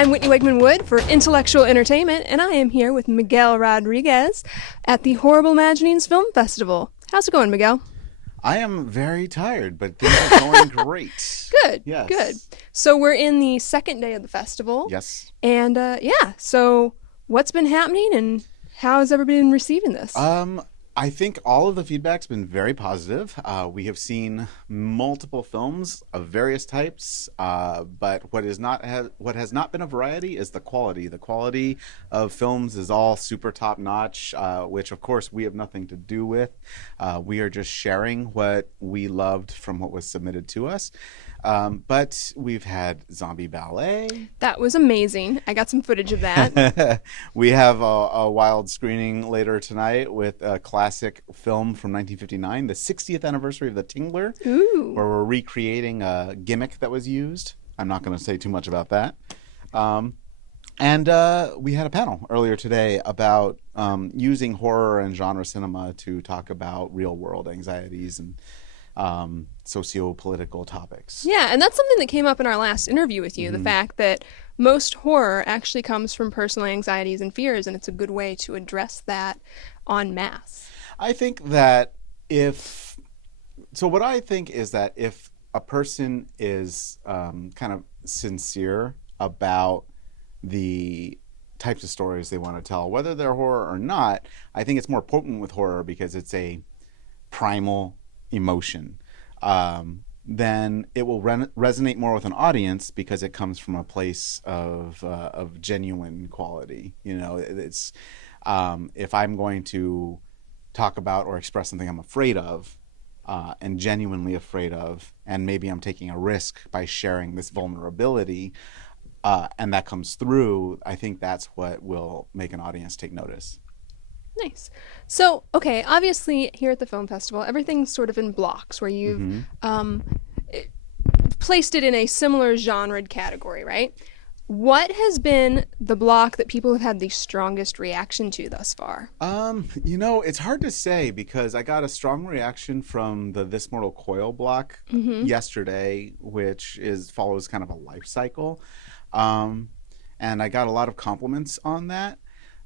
I'm Whitney Wegman-Wood for Intellectual Entertainment, and I am here with Miguel Rodriguez at the Horrible Imaginings Film Festival. How's it going, Miguel? I am very tired, but things are going great. Good, Yes. good. So we're in the second day of the festival. Yes. And so what's been happening and how has everybody been receiving this? I think all of the feedback's been very positive. We have seen multiple films of various types, but what has not been a variety is the quality. The quality of films is all super top notch, which of course we have nothing to do with. We are just sharing what we loved from what was submitted to us. But we've had zombie ballet. That was amazing. I got some footage of that. We have a wild screening later tonight with a classic film from 1959, the 60th anniversary of The Tingler, Ooh. where we're recreating a gimmick that was used. I'm not going to say too much about that. And we had a panel earlier today about using horror and genre cinema to talk about real-world anxieties and socio-political topics. Yeah, and that's something that came up in our last interview with you, the fact that most horror actually comes from personal anxieties and fears, and it's a good way to address that en masse. I think that if a person is kind of sincere about the types of stories they want to tell, whether they're horror or not, I think it's more potent with horror because it's a primal emotion. Then it will resonate more with an audience because it comes from a place of genuine quality. You know, it's if I'm going to talk about or express something I'm afraid of, and genuinely afraid of, and maybe I'm taking a risk by sharing this vulnerability, and that comes through, I think that's what will make an audience take notice. Nice. So, okay, obviously here at the film festival, everything's sort of in blocks where you've placed it in a similar genre category, right? What has been the block that people have had the strongest reaction to thus far? It's hard to say because I got a strong reaction from the This Mortal Coil block yesterday, which follows kind of a life cycle. And I got a lot of compliments on that.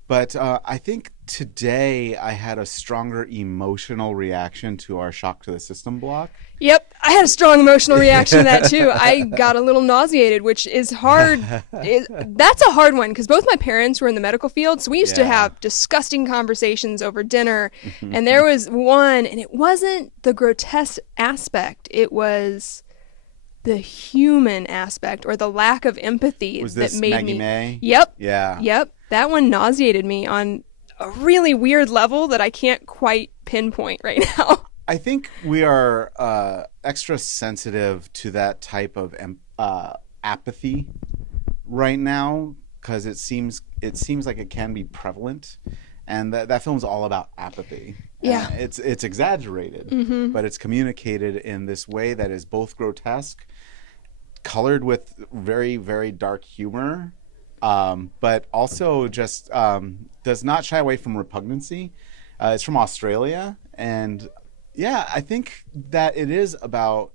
But I think today I had a stronger emotional reaction to our Shock to the System block. Yep, I had a strong emotional reaction to that too. I got a little nauseated, which is hard. That's a hard one because both my parents were in the medical field, so we used to have disgusting conversations over dinner. And there was one, and it wasn't the grotesque aspect, it was the human aspect or the lack of empathy that made Maggie May? Yep. Yeah. Yep. That one nauseated me on a really weird level that I can't quite pinpoint right now. I think we are extra sensitive to that type of apathy right now because it seems like it can be prevalent, and that film's all about apathy. Yeah, and it's exaggerated, but it's communicated in this way that is both grotesque, colored with very, very dark humor. But also just does not shy away from repugnancy. It's from Australia. And yeah, I think that it is about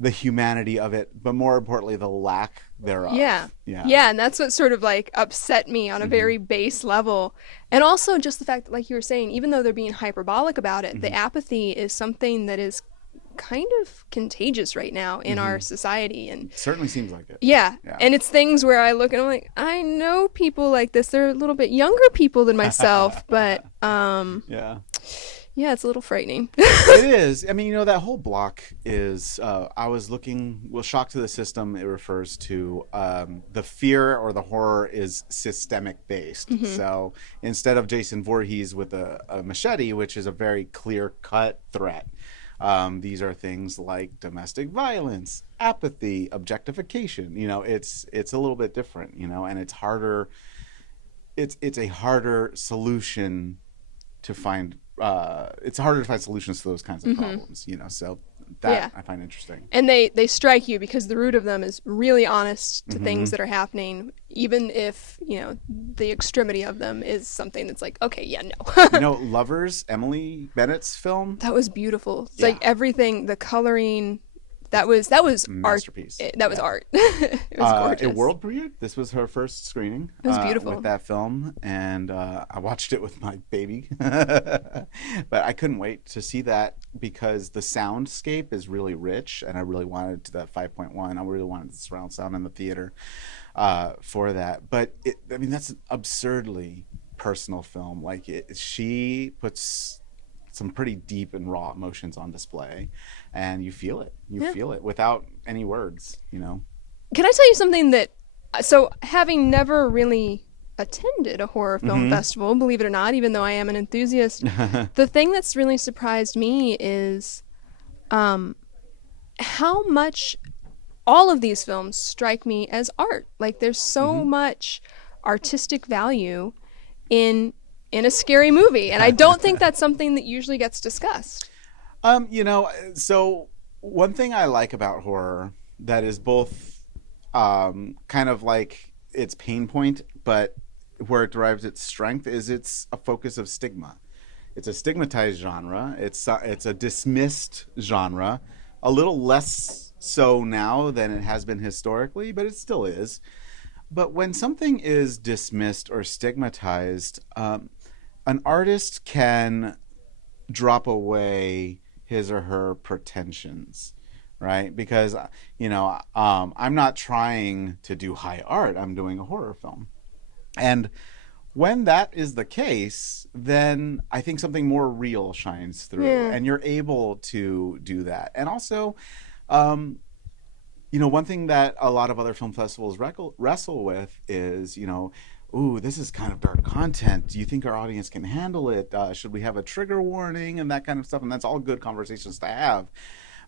the humanity of it, but more importantly, the lack thereof. Yeah. And that's what sort of like upset me on a very base level. And also just the fact that, like you were saying, even though they're being hyperbolic about it, the apathy is something that is kind of contagious right now in our society, and certainly seems like it. Yeah, and it's things where I look and I'm like, I know people like this. They're a little bit younger people than myself, but yeah, it's a little frightening. It is. I mean, that whole block is. I was looking. Well, Shock to the System. It refers to the fear or the horror is systemic based. So instead of Jason Voorhees with a machete, which is a very clear cut threat. These are things like domestic violence, apathy, objectification. It's a little bit different, and it's harder. It's a harder solution to find. It's harder to find solutions to those kinds of problems, So that I find interesting. And they strike you because the root of them is really honest to things that are happening, even if the extremity of them is something that's like, okay, yeah, no. Lovers, Emily Bennett's film. That was beautiful. It's like everything, the coloring, That was art. Masterpiece. That was art. It was gorgeous. It world premiered. This was her first screening. It was beautiful. With that film, and I watched it with my baby. But I couldn't wait to see that because the soundscape is really rich, and I really wanted to that 5.1. I really wanted the surround sound in the theater for that. But that's an absurdly personal film. Like she puts some pretty deep and raw emotions on display, and you feel it. You feel it without any words, you know. Can I tell you something that, so having never really attended a horror film festival, believe it or not, even though I am an enthusiast, the thing that's really surprised me is how much all of these films strike me as art. Like there's so much artistic value in a scary movie, and I don't think that's something that usually gets discussed. So one thing I like about horror that is both kind of like its pain point, but where it derives its strength, is it's a focus of stigma. It's a stigmatized genre. It's a dismissed genre, a little less so now than it has been historically, but it still is. But when something is dismissed or stigmatized, an artist can drop away his or her pretensions, right? Because, I'm not trying to do high art. I'm doing a horror film. And when that is the case, then I think something more real shines through, and you're able to do that. And also, one thing that a lot of other film festivals wrestle with is, ooh, this is kind of dark content. Do you think our audience can handle it? Should we have a trigger warning and that kind of stuff? And that's all good conversations to have.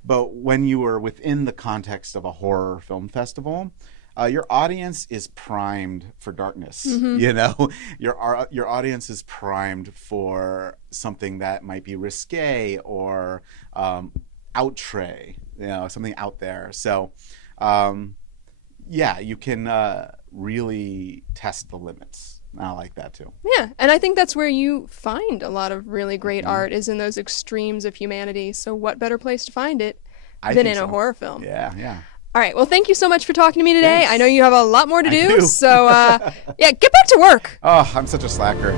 But when you are within the context of a horror film festival, your audience is primed for darkness. Your audience is primed for something that might be risque or outre, something out there. So, you can really test the limits. I like that too. Yeah, and I think that's where you find a lot of really great art, is in those extremes of humanity. So what better place to find it than in a horror film? Yeah. All right, well, thank you so much for talking to me today. Thanks. I know you have a lot more to do. I do. So, get back to work. Oh, I'm such a slacker.